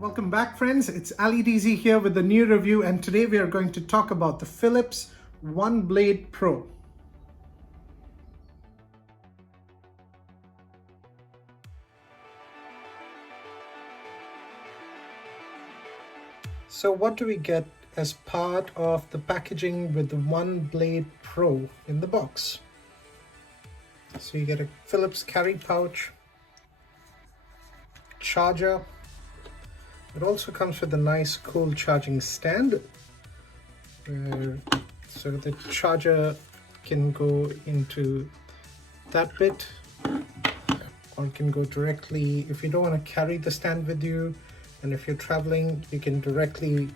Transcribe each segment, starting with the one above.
Welcome back, friends. It's Ali DZ here with a new review, and today we are going to talk about the Philips One Blade Pro. So what do we get as part of the packaging with the One Blade Pro in the box? So you get a Philips carry pouch, charger. It also comes with a nice cool charging stand, so the charger can go into that bit, or it can go directly if you don't want to carry the stand with you, and if you're traveling you can directly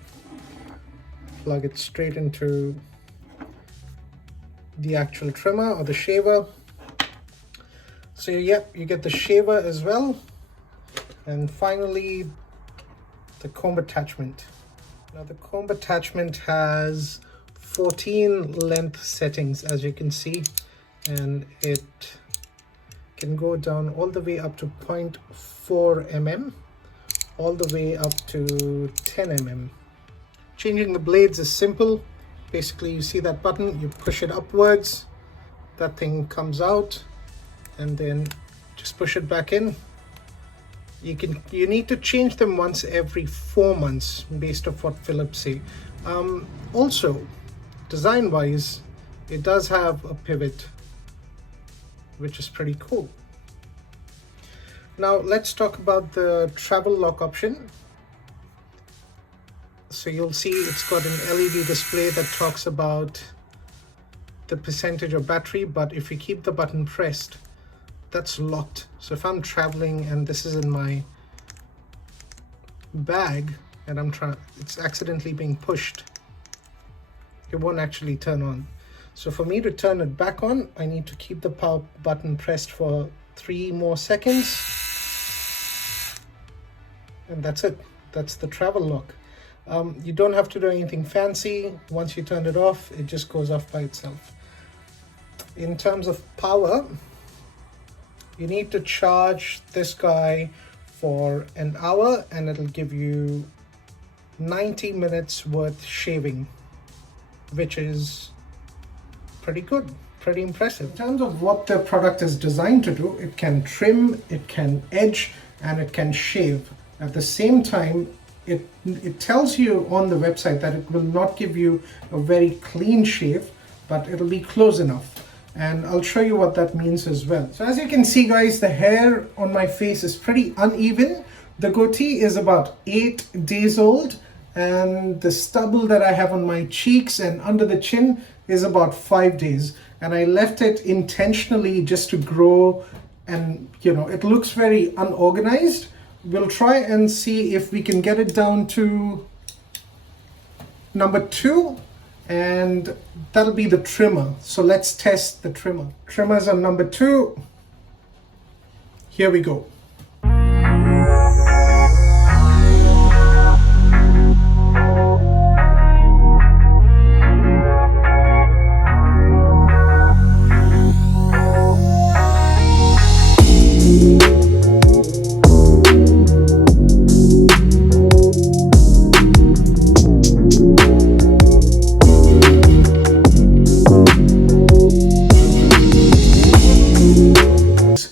plug it straight into the actual trimmer or the shaver. So yeah, you get the shaver as well, and finally the comb attachment. Now the comb attachment has 14 length settings, as you can see, and it can go down all the way up to 0.4 mm, all the way up to 10 mm. Changing the blades is simple. Basically, you see that button, you push it upwards, that thing comes out, and then just push it back in. You need to change them once every 4 months based off what Philips say. Also, design wise, it does have a pivot, which is pretty cool. Now let's talk about the travel lock option. So you'll see it's got an LED display that talks about the percentage of battery, but if you keep the button pressed, that's locked. So if I'm traveling and this is in my bag and it's accidentally being pushed, it won't actually turn on. So for me to turn it back on, I need to keep the power button pressed for 3 more seconds, and that's it. That's the travel lock. You don't have to do anything fancy. Once you turn it off, it just goes off by itself. In terms of power, you need to charge this guy for an hour and it'll give you 90 minutes worth shaving, which is pretty good, pretty impressive. In terms of what the product is designed to do, it can trim, it can edge, and it can shave. At the same time, it tells you on the website that it will not give you a very clean shave, but it'll be close enough. And I'll show you what that means as well. So as you can see, guys, the hair on my face is pretty uneven. The goatee is about 8 days old, and the stubble that I have on my cheeks and under the chin is about 5 days. And I left it intentionally just to grow, and it looks very unorganized. We'll try and see if we can get it down to number 2. And that'll be the trimmer. So let's test the trimmer. Trimmers on number 2. Here we go.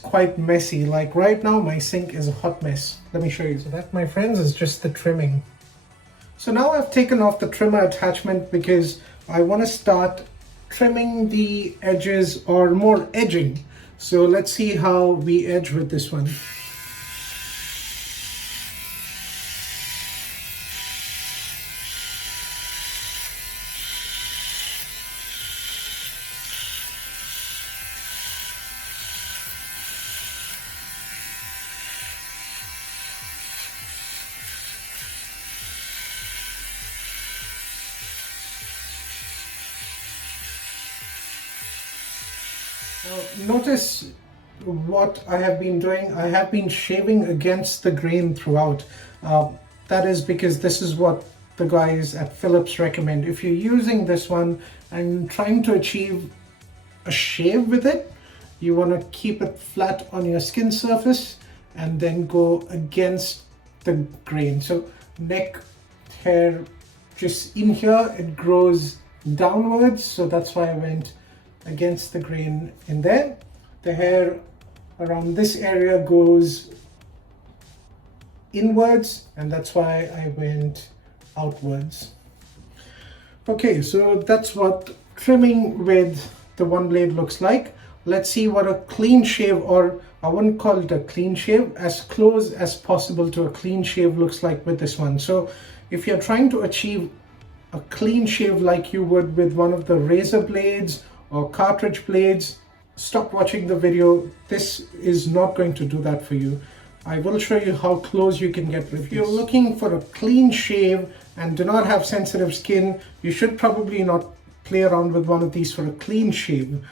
Quite messy. Like right now my sink is a hot mess. Let me show you. So that, my friends, is just the trimming. So now I've taken off the trimmer attachment because I want to start trimming the edges, or more edging. So let's see how we edge with this one. Now, notice what I have been doing. I have been shaving against the grain throughout. That is because this is what the guys at Philips recommend. If you're using this one and trying to achieve a shave with it, you want to keep it flat on your skin surface and then go against the grain. So neck hair just in here, it grows downwards, so that's why I went against the grain in there. The hair around this area goes inwards, and that's why I went outwards. Okay, so that's what trimming with the one blade looks like. Let's see what a clean shave, or I wouldn't call it a clean shave, as close as possible to a clean shave looks like with this one. So if you're trying to achieve a clean shave like you would with one of the razor blades or cartridge blades, stop watching the video. This is not going to do that for you. I will show you how close you can get with this. If you're looking for a clean shave and do not have sensitive skin, you should probably not play around with one of these for a clean shave.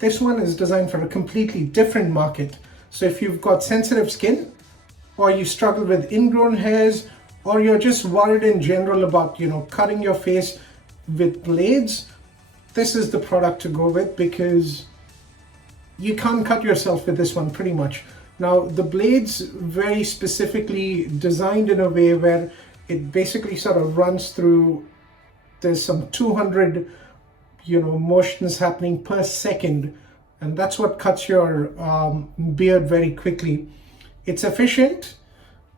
This one is designed for a completely different market. So if you've got sensitive skin, or you struggle with ingrown hairs, or you're just worried in general about, cutting your face with blades, this is the product to go with, because you can't cut yourself with this one pretty much. Now the blades very specifically designed in a way where it basically sort of runs through, there's some 200 motions happening per second, and that's what cuts your beard very quickly. It's efficient,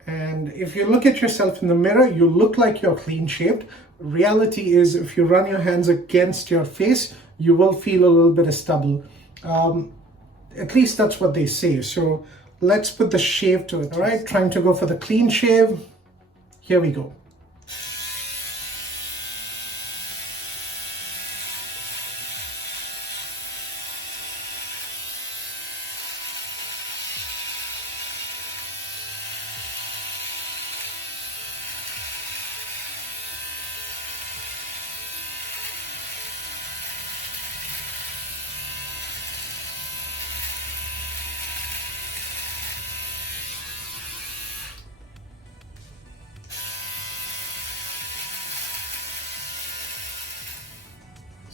and if you look at yourself in the mirror, you look like you're clean shaved. Reality is, if you run your hands against your face, you will feel a little bit of stubble. At least that's what they say. So let's put the shave to it. All right, trying to go for the clean shave. Here we go.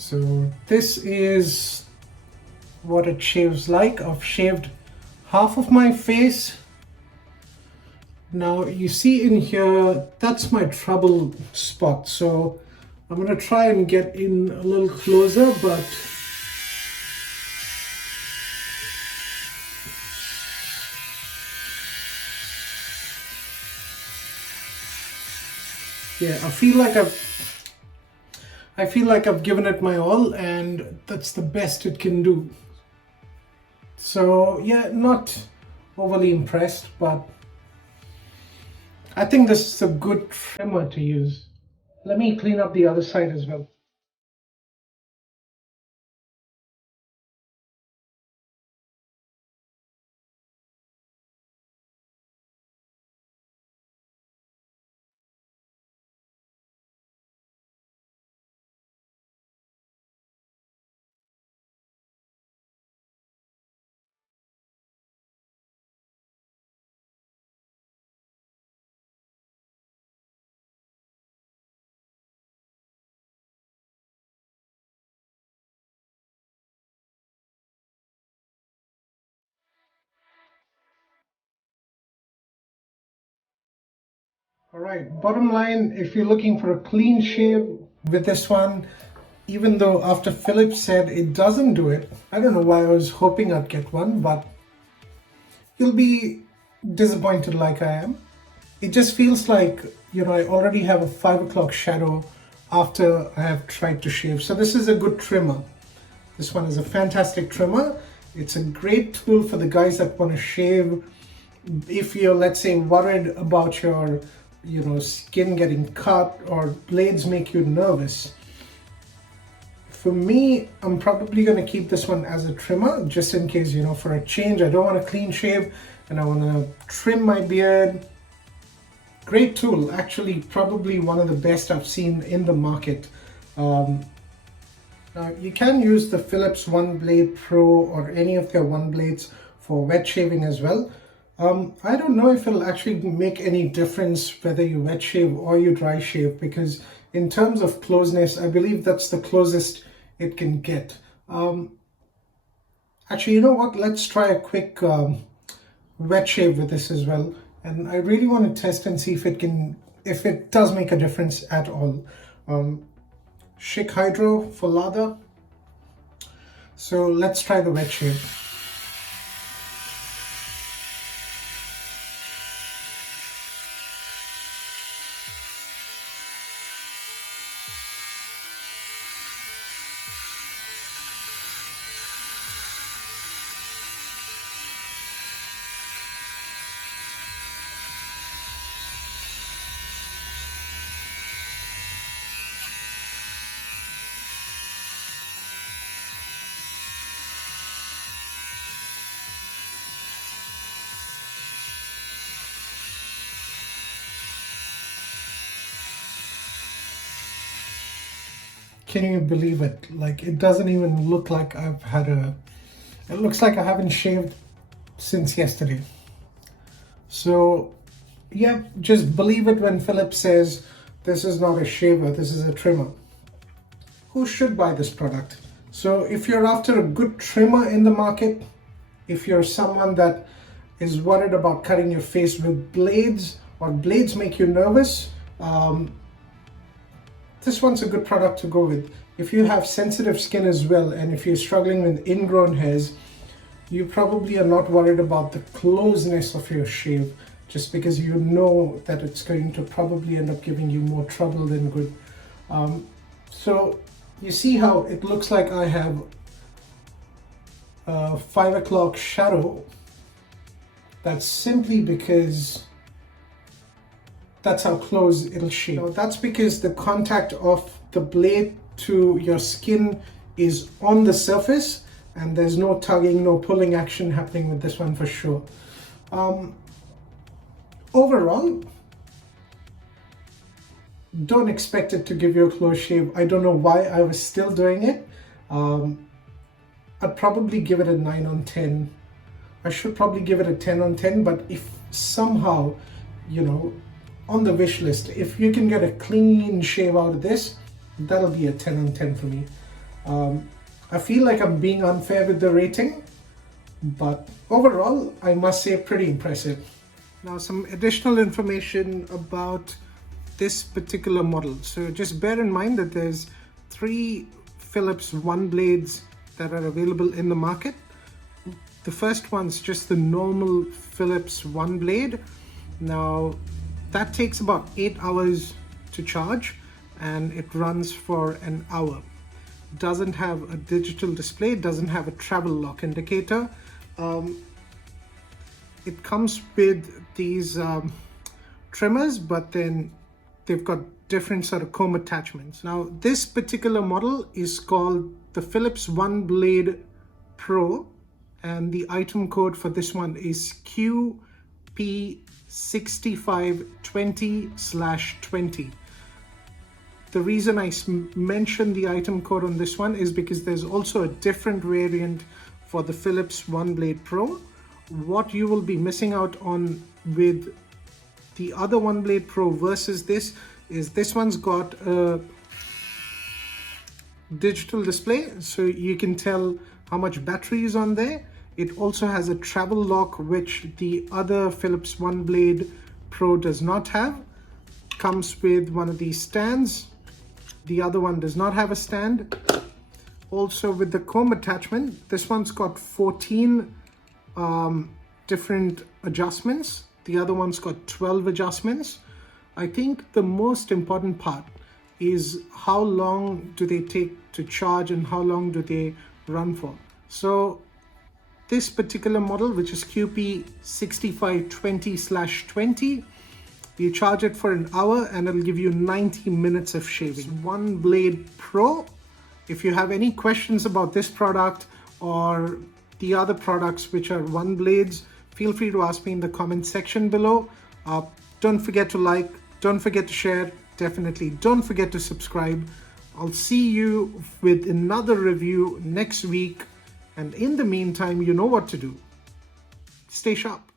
So this is what it shaves like. I've shaved half of my face. Now you see in here, that's my trouble spot. So I'm going to try and get in a little closer, but yeah, I feel like I've given it my all, and that's the best it can do. So yeah, not overly impressed, but I think this is a good trimmer to use. Let me clean up the other side as well. All right, bottom line, if you're looking for a clean shave with this one, even though after Philips said it doesn't do it, I don't know why I was hoping I'd get one, but you'll be disappointed like I am. It just feels like, I already have a 5 o'clock shadow after I have tried to shave. So this is a good trimmer. This one is a fantastic trimmer. It's a great tool for the guys that want to shave. If you're, let's say, worried about your skin getting cut, or blades make you nervous. For me, I'm probably going to keep this one as a trimmer, just in case, for a change. I don't want a clean shave and I want to trim my beard. Great tool, actually probably one of the best I've seen in the market. Now you can use the Philips One Blade Pro or any of their one blades for wet shaving as well. I don't know if it'll actually make any difference whether you wet shave or you dry shave, because in terms of closeness, I believe that's the closest it can get. Actually, you know what? Let's try a quick wet shave with this as well. and I really want to test and see if it does make a difference at all. Schick Hydro for lather. So let's try the wet shave. Can you believe it? Like, it doesn't even look like it looks like I haven't shaved since yesterday. So yeah, just believe it when Philips says this is not a shaver, this is a trimmer. Who should buy this product? So if you're after a good trimmer in the market, if you're someone that is worried about cutting your face with blades, or blades make you nervous, this one's a good product to go with. If you have sensitive skin as well, and if you're struggling with ingrown hairs, you probably are not worried about the closeness of your shave, just because you know that it's going to probably end up giving you more trouble than good. So you see how it looks like I have a 5 o'clock shadow. That's simply because that's how close it'll shave. Now, that's because the contact of the blade to your skin is on the surface, and there's no tugging, no pulling action happening with this one for sure. Overall, don't expect it to give you a close shave. I don't know why I was still doing it. I'd probably give it a 9 on 10. I should probably give it a 10 on 10, but if somehow, you know, on the wish list, if you can get a clean shave out of this, that'll be a 10 on 10 for me. I feel like I'm being unfair with the rating, but overall, I must say pretty impressive. Now, some additional information about this particular model. So just bear in mind that there's 3 Philips One blades that are available in the market. The first one's just the normal Philips One blade. Now, that takes about 8 hours to charge, and it runs for an hour. Doesn't have a digital display, doesn't have a travel lock indicator. It comes with these trimmers, but then they've got different sort of comb attachments. Now, this particular model is called the Philips One Blade Pro, and the item code for this one is QP6520/20. The reason I mentioned the item code on this one is because there's also a different variant for the Philips One Blade Pro. What you will be missing out on with the other One Blade Pro versus this is this one's got a digital display, so you can tell how much battery is on there. It also has a travel lock, which the other Philips One Blade Pro does not have. Comes with one of these stands. The other one does not have a stand. Also with the comb attachment, this one's got 14 different adjustments. The other one's got 12 adjustments. I think the most important part is how long do they take to charge and how long do they run for. So this particular model, which is QP6520/20, you charge it for an hour and it'll give you 90 minutes of shaving. One Blade Pro. If you have any questions about this product or the other products which are One Blades, feel free to ask me in the comment section below. Don't forget to like, don't forget to share, definitely don't forget to subscribe. I'll see you with another review next week, and in the meantime, you know what to do. Stay sharp.